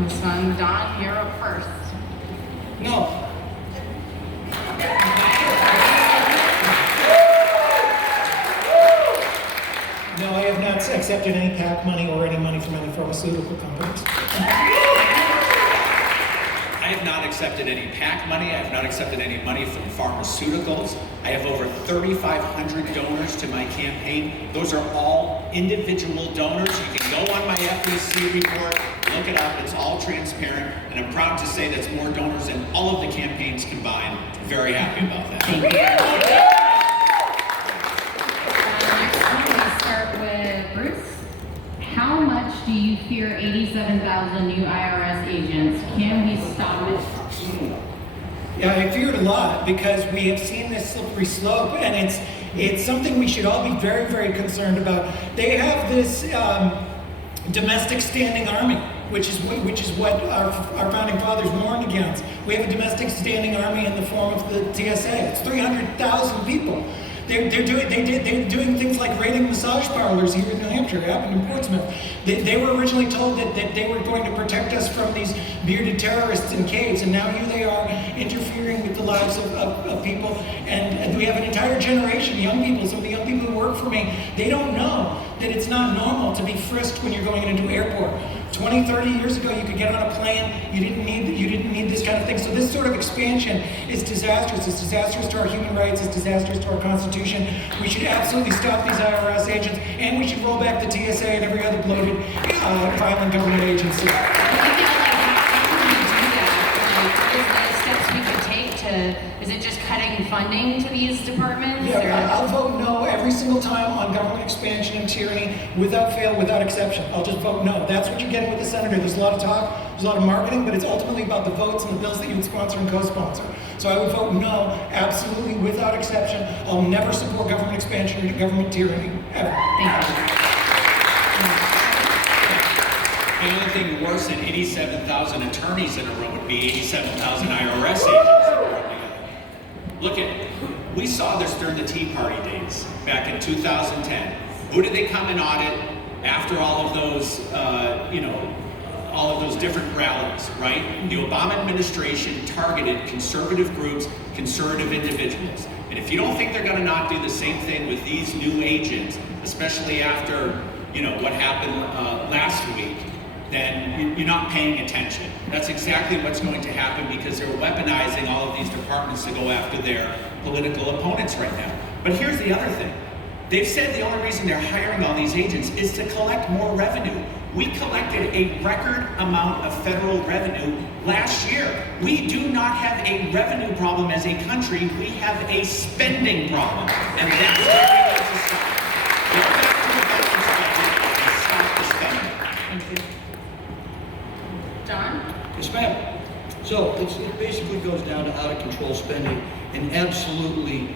This one, Don, you're up first. No. No, I have not accepted any PAC money or any money from any pharmaceutical companies. I have not accepted any PAC money. I have not accepted any money from pharmaceuticals. I have over 3,500 donors to my campaign. Those are all individual donors. You can go on my FEC report, look it up. It's all transparent. And I'm proud to say that's more donors than all of the campaigns combined. Very happy about that. Thank you. How much do you fear 87,000 new IRS agents? Can we stop it? Yeah, I fear it a lot because we have seen this slippery slope, and it's something we should all be very, very concerned about. They have this domestic standing army, which is what our founding fathers warned against. We have a domestic standing army in the form of the TSA. It's 300,000 people. They're doing things like raiding massage parlors here in New Hampshire. It happened in Portsmouth. They were originally told that they were going to protect us from these bearded terrorists in caves, and now here they are interfering with the lives of people. And we have an entire generation, young people, some of the young people who work for me, they don't know that it's not normal to be frisked when you're going into an airport. 20, 30 years ago, you could get on a plane, you didn't need this kind of thing. So this sort of expansion is disastrous. It's disastrous to our human rights, it's disastrous to our Constitution. We should absolutely stop these IRS agents, and we should roll back the TSA and every other bloated, violent government agency. Is it just cutting funding to these departments? Yeah, I'll vote no every single time on government expansion and tyranny, without fail, without exception. I'll just vote no. That's what you're getting with the senator. There's a lot of talk, there's a lot of marketing, but it's ultimately about the votes and the bills that you would sponsor and co-sponsor. So I would vote no, absolutely, without exception. I'll never support government expansion or government tyranny, ever. Thank you. The only thing worse than 87,000 attorneys in a row would be 87,000 IRS agents in a row together. Look we saw this during the Tea Party days back in 2010. Who did they come and audit after all of those, all of those different rallies, right? The Obama administration targeted conservative groups, conservative individuals. And if you don't think they're gonna not do the same thing with these new agents, especially after, what happened last week, then you're not paying attention. That's exactly what's going to happen because they're weaponizing all of these departments to go after their political opponents right now. But here's the other thing. They've said the only reason they're hiring all these agents is to collect more revenue. We collected a record amount of federal revenue last year. We do not have a revenue problem as a country, we have a spending problem. And that's where we need to stop. Go back to the veterans budget and stop the spending. Thank you. John? Yes, ma'am. So it basically goes down to out of control spending and absolutely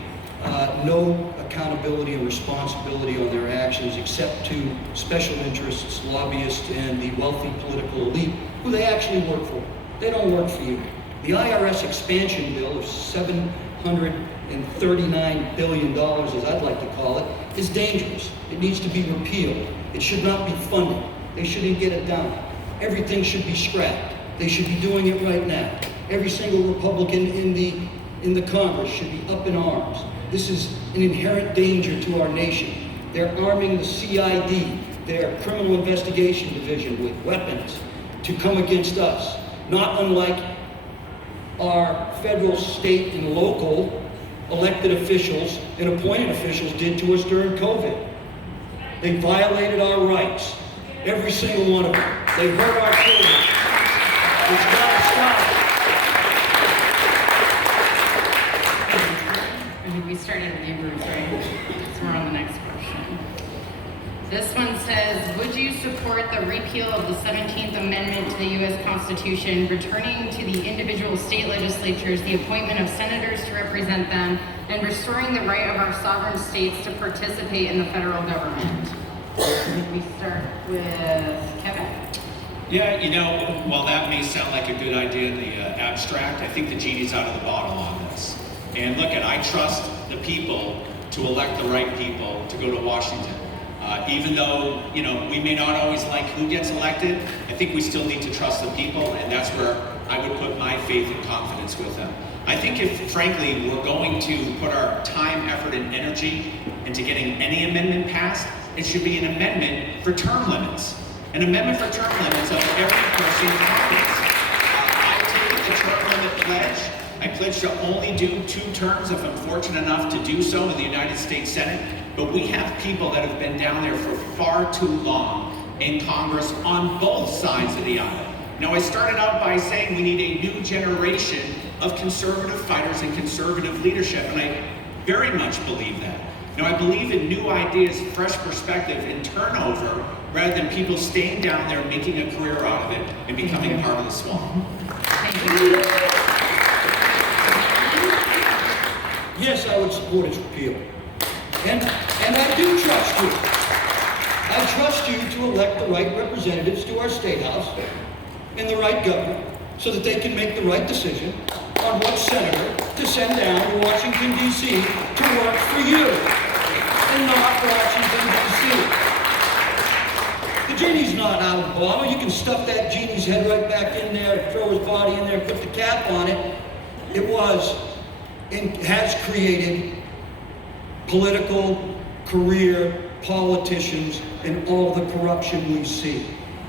no accountability and responsibility on their actions except to special interests, lobbyists, and the wealthy political elite who they actually work for. They don't work for you. The Irs Expansion Bill of $739 billion, as I'd like to call it, is dangerous. It needs to be repealed. It should not be funded. They shouldn't get it done. Everything should be scrapped. They should be doing it right now. Every single Republican in the Congress should be up in arms. This is an inherent danger to our nation. They're arming the CID, their Criminal Investigation Division, with weapons to come against us, not unlike our federal, state, and local elected officials and appointed officials did to us during COVID. They violated our rights, every single one of them. They hurt our children. It's got to stop. We started with the group, right? So we're on the next question. This one says, would you support the repeal of the 17th Amendment to the U.S. Constitution, returning to the individual state legislatures the appointment of senators to represent them, and restoring the right of our sovereign states to participate in the federal government? We start with Kevin. Yeah, while that may sound like a good idea in the abstract, I think the genie's out of the bottle on this. And look, I trust the people to elect the right people to go to Washington. Even though, we may not always like who gets elected, I think we still need to trust the people, and that's where I would put my faith and confidence with them. I think if, frankly, we're going to put our time, effort, and energy into getting any amendment passed, it should be an amendment for term limits. An amendment for term limits of every person in Congress. I've taken the term limit pledge. I pledge to only do 2 terms if I'm fortunate enough to do so in the United States Senate. But we have people that have been down there for far too long in Congress on both sides of the aisle. Now, I started out by saying we need a new generation of conservative fighters and conservative leadership, and I very much believe that. Now, I believe in new ideas, fresh perspective, and turnover, rather than people staying down there, making a career out of it, and becoming part of the swamp. Thank you. Yes, I would support its repeal. And I do trust you. I trust you to elect the right representatives to our State House and the right governor so that they can make the right decision on what senator to send down to Washington, D.C. to work for you and not Washington, D.C. The genie's not out of the bottle. You can stuff that genie's head right back in there, throw his body in there, put the cap on it. It was and has created political, career, politicians, and all the corruption we see.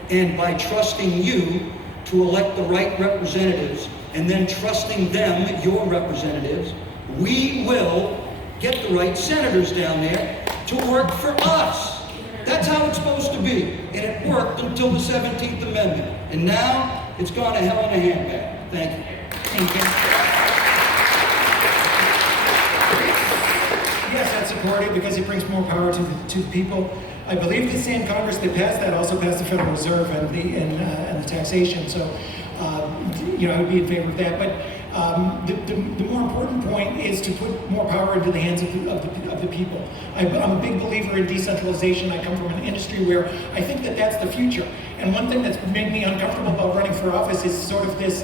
And by trusting you to elect the right representatives, and then trusting them, your representatives, we will get the right senators down there to work for us. That's how it's supposed to be. And it worked until the 17th Amendment. And now, it's gone to hell in a handbag. Thank you. Thank you. Yes, I'd support it because it brings more power to the people. I believe the same Congress that passed that also passed the Federal Reserve and the taxation. So, I would be in favor of that. But the more important point is to put more power into the hands of the people. I'm a big believer in decentralization. I come from an industry where I think that that's the future. And one thing that's made me uncomfortable about running for office is sort of this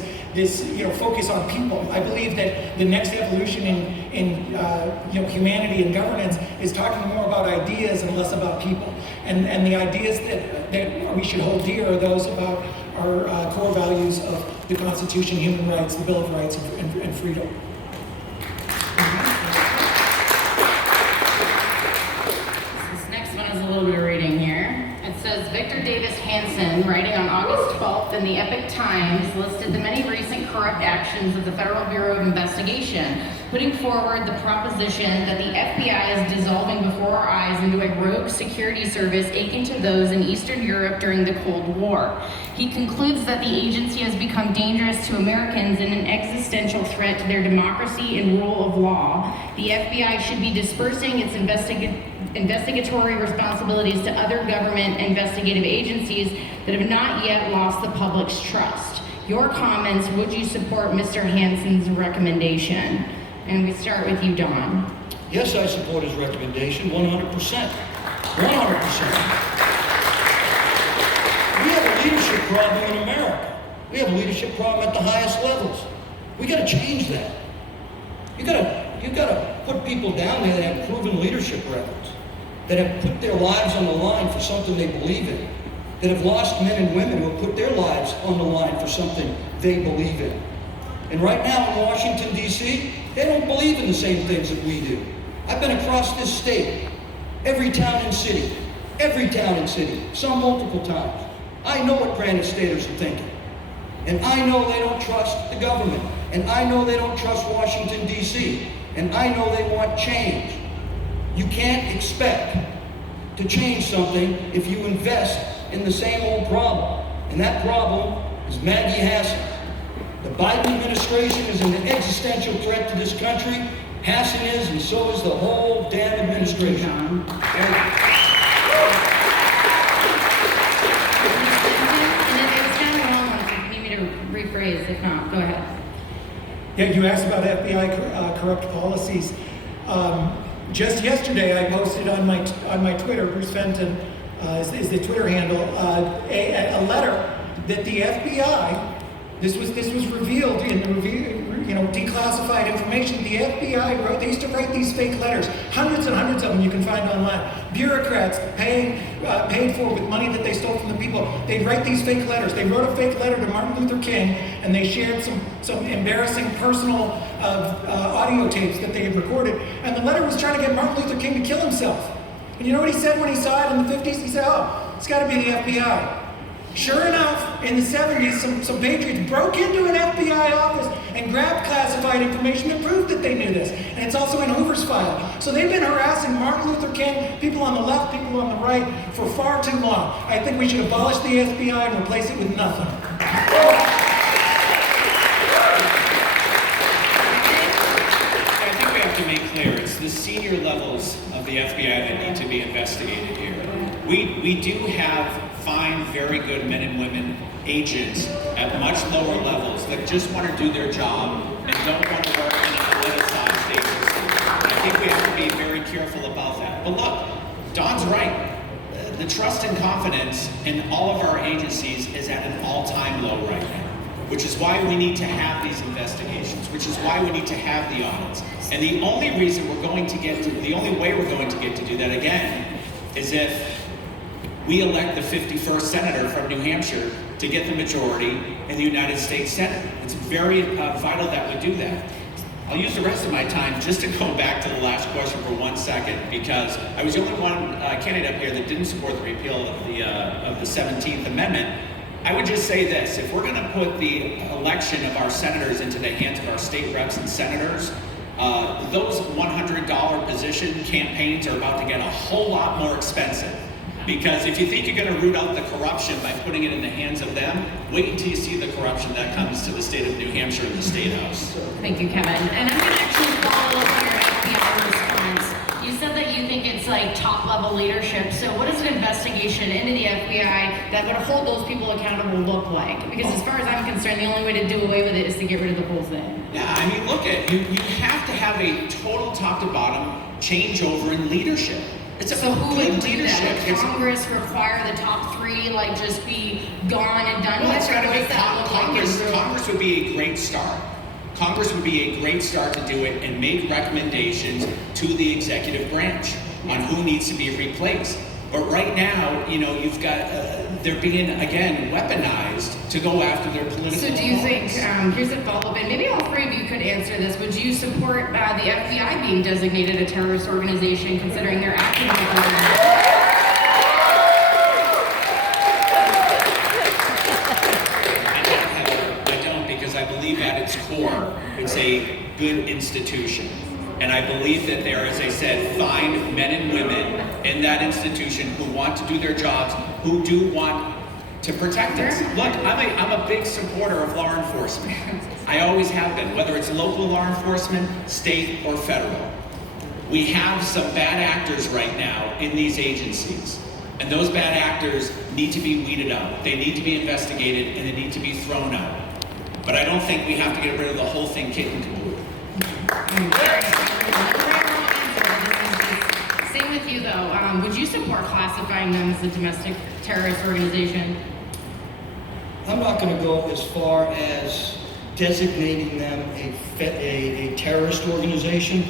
focus on people. I believe that the next evolution in humanity and governance is talking more about ideas and less about people. And the ideas that we should hold dear are those about our core values of the Constitution, human rights, the Bill of Rights, and freedom. This next one is a little bit of reading here. It says, Victor Davis Hanson, writing on August 12th in the Epic Times, listed the many recent corrupt actions of the Federal Bureau of Investigation, putting forward the proposition that the FBI is dissolving before our eyes into a rogue security service akin to those in Eastern Europe during the Cold War. He concludes that the agency has become dangerous to Americans and an existential threat to their democracy and rule of law. The FBI should be dispersing its investigatory responsibilities to other government investigative agencies that have not yet lost the public's trust. Your comments, would you support Mr. Hanson's recommendation? And we start with you, Don. Yes, I support his recommendation, 100%. 100%. We have a leadership problem in America. We have a leadership problem at the highest levels. We got to change that. You got to put people down there that have proven leadership records, that have put their lives on the line for something they believe in, that have lost men and women who have put their lives on the line for something they believe in. And right now in Washington, D.C., they don't believe in the same things that we do. I've been across this state, every town and city, some multiple times. I know what Granite Staters are thinking. And I know they don't trust the government. And I know they don't trust Washington, D.C. And I know they want change. You can't expect to change something if you invest in the same old problem. And that problem is Maggie Hassan. The Biden administration is an existential threat to this country. Hassan is, and so is the whole damn administration. And if it's kind of long, if you need me to rephrase, if not, go ahead. Yeah, you asked about FBI corrupt policies. Just yesterday, I posted on my Twitter, Bruce Fenton is the Twitter handle, a letter that the FBI This was revealed in the review, declassified information. The FBI wrote, they used to write these fake letters, hundreds and hundreds of them you can find online. Bureaucrats paid for with money that they stole from the people. They write these fake letters. They wrote a fake letter to Martin Luther King, and they shared some embarrassing personal audio tapes that they had recorded. And the letter was trying to get Martin Luther King to kill himself. And you know what he said when he saw it in the 50s? He said, oh, it's got to be the FBI. Sure enough, in the 70s, some patriots broke into an FBI office and grabbed classified information that proved that they knew this. And it's also in Hoover's file. So they've been harassing Martin Luther King, people on the left, people on the right, for far too long. I think we should abolish the FBI and replace it with nothing. I think we have to make clear, it's the senior levels of the FBI that need to be investigated here. We do have fine, very good men and women agents at much lower levels that just want to do their job and don't want to work in a politicized agency. I think we have to be very careful about that. But look, Don's right. The trust and confidence in all of our agencies is at an all-time low right now, which is why we need to have these investigations, which is why we need to have the audits. And the only reason we're going to get to, the only way we're going to get to do that again is if we elect the 51st senator from New Hampshire to get the majority in the United States Senate. It's very vital that we do that. I'll use the rest of my time just to go back to the last question for 1 second, because I was the only one candidate up here that didn't support the repeal of the 17th Amendment. I would just say this: if we're going to put the election of our senators into the hands of our state reps and senators, those $100 position campaigns are about to get a whole lot more expensive. Because if you think you're going to root out the corruption by putting it in the hands of them, wait until you see the corruption that comes to the state of New Hampshire and the State House. Thank you, Kevin. And I'm going to actually follow up on your FBI response. You said that you think it's like top-level leadership. So what does an investigation into the FBI that would hold those people accountable look like? Because as far as I'm concerned, the only way to do away with it is to get rid of the whole thing. Yeah, I mean, look at you have to have a total top-to-bottom changeover in leadership. It's a So who would complete do leadership. that? Would Congress require the top three, like, just be gone and done Well, with? it's got to Or be does that look like Congress. in Congress would be a great start. Congress would be a great start to do it and make recommendations to the executive branch on who needs to be replaced. But right now, you've got they're being again weaponized to go after their political. So do you think, opponents. here's a follow-up, and maybe all three of you could answer this, would you support the FBI being designated a terrorist organization considering their actions? I don't, because I believe at its core, it's a good institution. And I believe that there, as I said, fine men and women in that institution who want to do their jobs, who do want to protect us. Look, I'm a big supporter of law enforcement. I always have been, whether it's local law enforcement, state, or federal. We have some bad actors right now in these agencies. And those bad actors need to be weeded out. They need to be investigated, and they need to be thrown out. But I don't think we have to get rid of the whole thing kit and caboodle. Same with you, though. Would you support classifying them as a domestic terrorist organization? I'm not going to go as far as designating them a terrorist organization.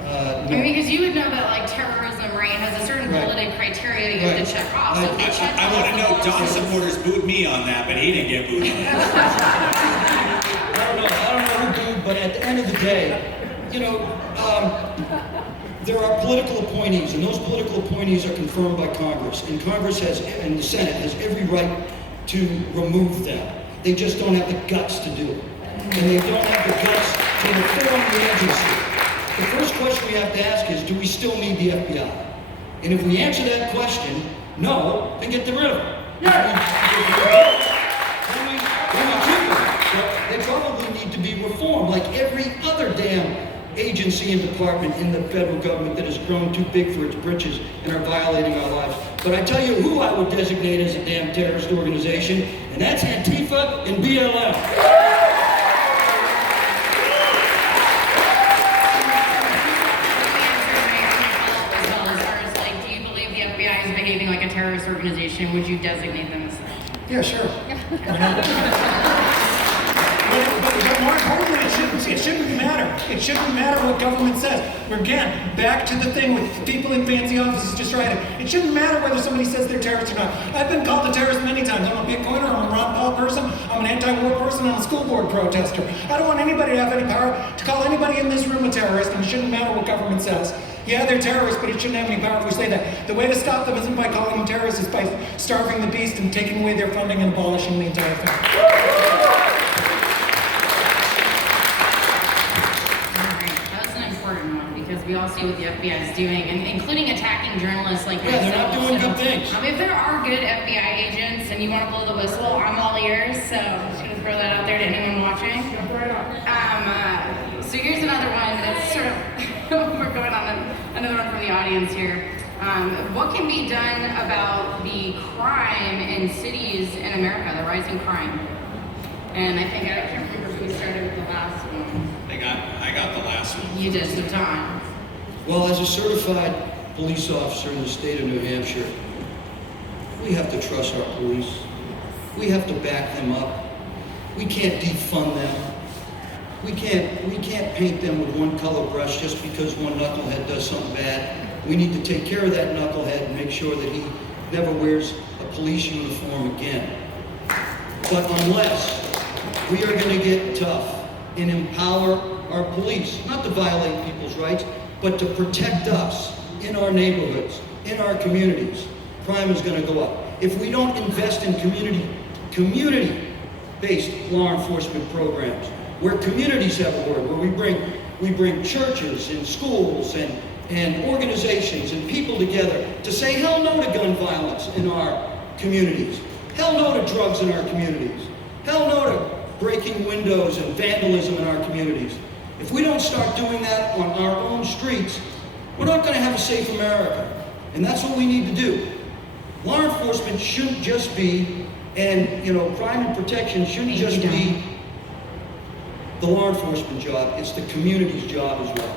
I mean, because you would know that, like, terrorism, right, has a certain bulleted criteria you have to check off. So if you check I want to know, Don supporters booed me on that, but he didn't get booed on that. I don't know who booed, but at the end of the day, there are political appointees, and those political appointees are confirmed by Congress. And Congress and the Senate has every right to remove them. They just don't have the guts to do it. And they don't have the guts to reform the agency. The first question we have to ask is, do we still need the FBI? And if we answer that question, no, then get rid of it. Then we keep it. But they probably need to be reformed, like every other damn agency and department in the federal government that has grown too big for its britches and are violating our lives. But I tell you who I would designate as a damn terrorist organization, and that's Antifa and BLM. Behaving like a terrorist organization, would you designate them as that? Yeah, sure. Why not? but more importantly, it shouldn't matter. It shouldn't matter what government says. We're again back to the thing with people in fancy offices just writing. It shouldn't matter whether somebody says they're terrorists or not. I've been called a terrorist many times. I'm a Bitcoiner, I'm a Ron Paul person, I'm an anti-war person, I'm a school board protester. I don't want anybody to have any power to call anybody in this room a terrorist, and it shouldn't matter what government says. Yeah, they're terrorists, but it shouldn't have any power if we say that. The way to stop them isn't by calling them terrorists, it's by starving the beast and taking away their funding and abolishing the entire thing. That was an important one because we all see what the FBI is doing, and including attacking journalists like Yeah, they're myself. not doing So, good things. if there are good FBI agents and you want to blow the whistle, I'm all ears. So I'm just gonna throw that out there to anyone watching. So here's another one that's sort of we're going on another one from the audience here. What can be done about the crime in cities in America, the rising crime? And I can't remember if we started with the last one. I got the last one. You did, so Don. Well, as a certified police officer in the state of New Hampshire, we have to trust our police. We have to back them up. We can't defund them. We can't paint them with one color brush just because one knucklehead does something bad. We need to take care of that knucklehead and make sure that he never wears a police uniform again. But unless we are going to get tough and empower our police, not to violate people's rights, but to protect us in our neighborhoods, in our communities, crime is going to go up. If we don't invest in community-based law enforcement programs, where communities have a word, where we bring churches and schools and organizations and people together to say hell no to gun violence in our communities, hell no to drugs in our communities, hell no to breaking windows and vandalism in our communities. If we don't start doing that on our own streets, we're not going to have a safe America. And that's what we need to do. Law enforcement shouldn't just be, and crime and protection shouldn't just be the law enforcement job, it's the community's job as well.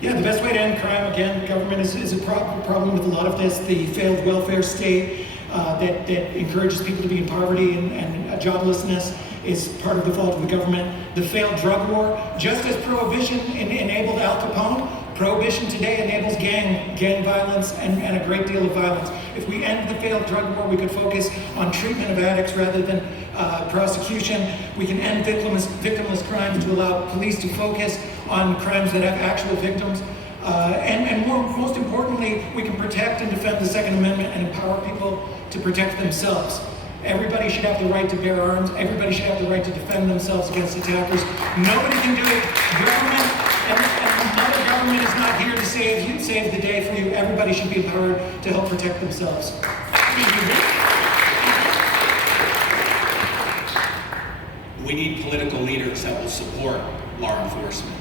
Yeah, the best way to end crime, again, government is a problem with a lot of this. The failed welfare state that encourages people to be in poverty and joblessness is part of the fault of the government. The failed drug war, just as prohibition enabled Al Capone, prohibition today enables gang violence and a great deal of violence. If we end the failed drug war, we could focus on treatment of addicts rather than prosecution. We can end victimless crimes to allow police to focus on crimes that have actual victims. And most importantly, we can protect and defend the Second Amendment and empower people to protect themselves. Everybody should have the right to bear arms. Everybody should have the right to defend themselves against attackers. Nobody can do it. Government and another government is not here to save the day for you. Everybody should be empowered to help protect themselves. We need political leaders that will support law enforcement.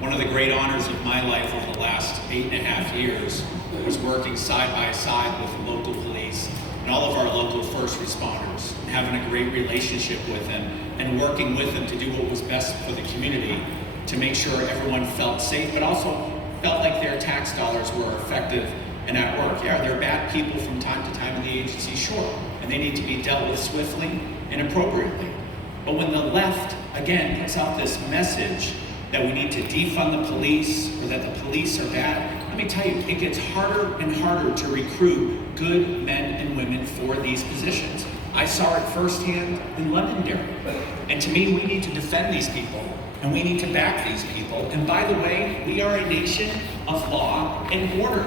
One of the great honors of my life over the last 8.5 years was working side by side with the local police and all of our local first responders, and having a great relationship with them and working with them to do what was best for the community to make sure everyone felt safe, but also felt like their tax dollars were effective and at work. Yeah, there are bad people from time to time in the agency, sure, and they need to be dealt with swiftly and appropriately. But when the left, again, puts out this message that we need to defund the police or that the police are bad, let me tell you, it gets harder and harder to recruit good men and women for these positions. I saw it firsthand in Londonderry. And to me, we need to defend these people and we need to back these people. And by the way, we are a nation of law and order.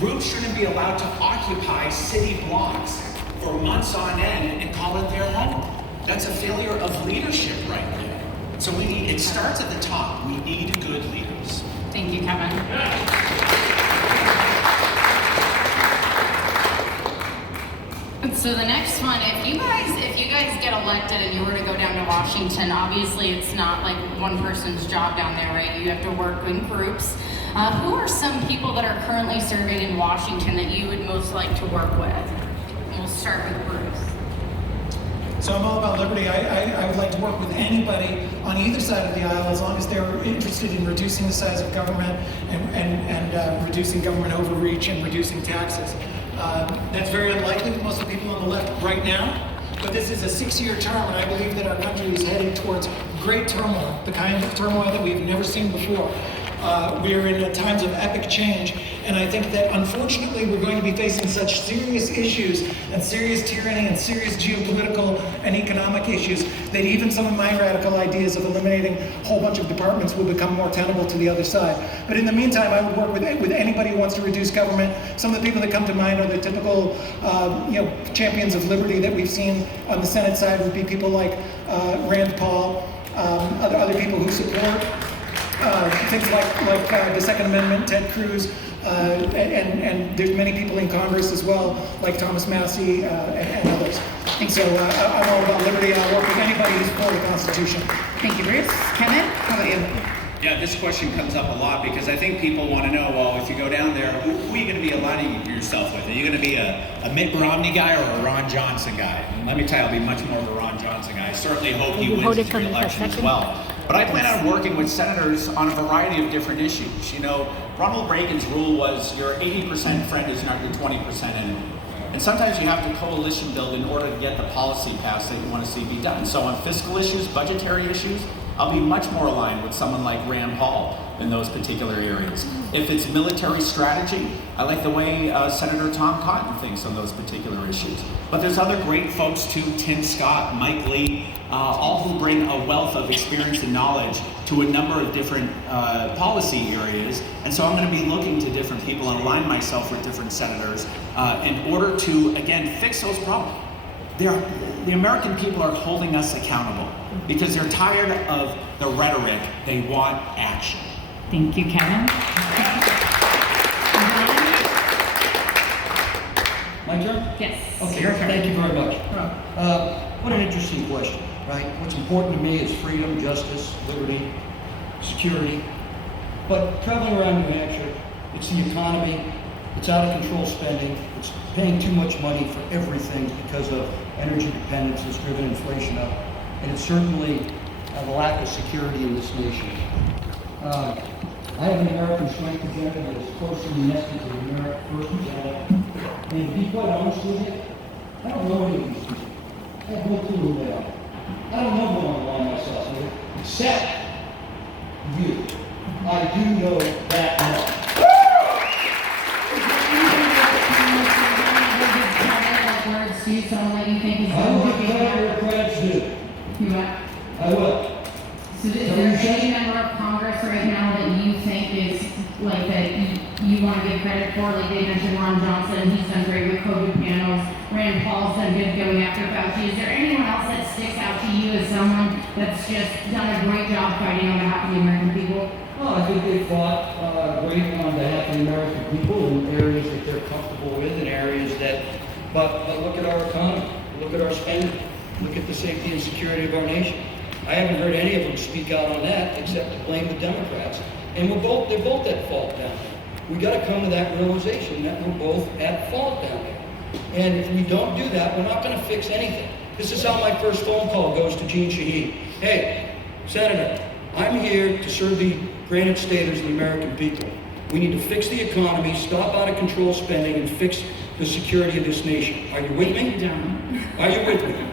Groups shouldn't be allowed to occupy city blocks for months on end and call it their home. That's a failure of leadership right now. So it starts at the top. We need good leaders. Thank you, Kevin. So the next one, if you guys get elected and you were to go down to Washington, obviously it's not like one person's job down there, right? You have to work in groups. Who are some people that are currently serving in Washington that you would most like to work with? And we'll start with Bruce. So I'm all about liberty. I would like to work with anybody on either side of the aisle as long as they're interested in reducing the size of government and reducing government overreach and reducing taxes. That's very unlikely with most of the people on the left right now. but this is a 6-year term, and I believe that our country is headed towards great turmoil, the kind of turmoil that we've never seen before. We are in times of epic change, and I think that unfortunately we're going to be facing such serious issues and serious tyranny and serious geopolitical and economic issues that even some of my radical ideas of eliminating a whole bunch of departments will become more tenable to the other side. But in the meantime, I would work with anybody who wants to reduce government. Some of the people that come to mind are the typical champions of liberty that we've seen on the Senate side would be people like Rand Paul, other people who support things like the Second Amendment, Ted Cruz, and there's many people in Congress as well, like Thomas Massey and others. And so I'm all about liberty, and I'll work with anybody who's for the Constitution. Thank you, Bruce. Kevin, how about you? Yeah, this question comes up a lot because I think people want to know, well, if you go down there, who are you going to be aligning yourself with? Are you going to be a Mitt Romney guy or a Ron Johnson guy? And let me tell you, I'll be much more of a Ron Johnson guy. I certainly hope he wins his re-election as well. But I plan on working with senators on a variety of different issues. You know, Ronald Reagan's rule was your 80% friend is not your 20% enemy. And sometimes you have to coalition build in order to get the policy passed that you want to see be done. So on fiscal issues, budgetary issues, I'll be much more aligned with someone like Rand Paul in those particular areas. If it's military strategy, I like the way Senator Tom Cotton thinks on those particular issues. But there's other great folks too, Tim Scott, Mike Lee, all who bring a wealth of experience and knowledge to a number of different policy areas. And so I'm going to be looking to different people and align myself with different senators in order to, again, fix those problems. The American people are holding us accountable because they're tired of the rhetoric. They want action. Thank you, Kevin. My turn? Yes. Okay, Your turn. thank you very much. What an interesting question, right? What's important to me is freedom, justice, liberty, security. But traveling around New Hampshire, it's the economy, it's out of control spending, it's paying too much money for everything because of energy dependence has driven inflation up, and it's certainly the lack of security in this nation. I have an American strength agenda that is closely nested to the American First agenda. And to be quite honest with you, I don't know any of these people. I have no clue who they are. I don't know who I'm aligning myself with, except you. I do know that much. Someone that you think is I will give credit where credit's due. You what? I will. So is there any member of Congress right now that you think is like that you want to give credit for? Like they mentioned Ron Johnson, he's done great with COVID panels. Rand Paul's done good going after Fauci. Is there anyone else that sticks out to you as someone that's just done a great job fighting on behalf of the American people? Well, I think they fought great on behalf of the American people in areas that they're comfortable with, in areas that. But look at our economy, look at our spending, look at the safety and security of our nation. I haven't heard any of them speak out on that except to blame the Democrats. And they're both at fault down there. We got to come to that realization that we're both at fault down there. And if we don't do that, we're not going to fix anything. This is how my first phone call goes to Gene Shaheen. Hey, Senator, I'm here to serve the Granite Staters and the American people. We need to fix the economy, stop out of control spending, and fix the security of this nation. Are you with me? John. Are you with me?